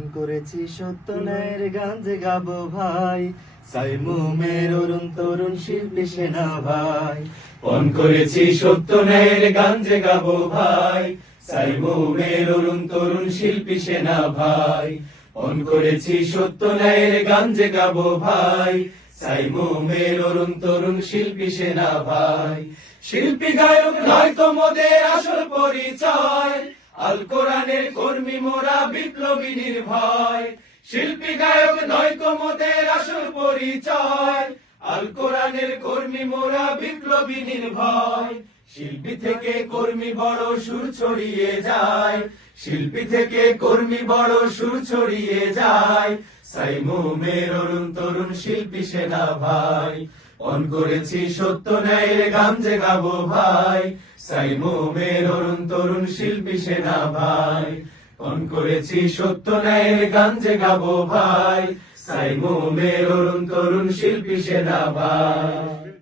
মন করেছি সত্য ন্যায়ের গান যে গাবো ভাই, সাইমুমের অরুণ তরুণ শিল্পী সেনা ভাই। মন করেছি সত্য ন্যায়ের গান যে গাবো ভাই, সাইমুমের অরুণ তরুণ শিল্পী সেনা ভাই। মন করেছি সত্য ন্যায়ের গান যে গাবো ভাই, সাইমুমের অরুণ তরুণ শিল্পী সেনা ভাই। শিল্পী গায়ক নয় তো মোদের আসল পরিচয়, আল কোরআনের কর্মী মোরা বিপ্লবী নির্ভয়। শিল্পী গায়ক নয় তো মোদের আসল পরিচয়, আল কোরআনের কর্মী মোরা বিপ্লবী নির্ভয়। শিল্পী থেকে কর্মী বড় সুর ছড়িয়ে যায়, শিল্পী থেকে কর্মী বড় সুর ছড়িয়ে যায়। সাইমুমের অরুণ তরুণ শিল্পী সেনা ভাই। মন করেছি সত্য ন্যায়ের গান যে গাবো ভাই, সাইমুমের অরুণ তরুণ শিল্পী সেনা ভাই। মন করেছি সত্য ন্যায়ের গান যে গাবো ভাই, সাইমুমের অরুণ তরুণ শিল্পী সেনা ভাই।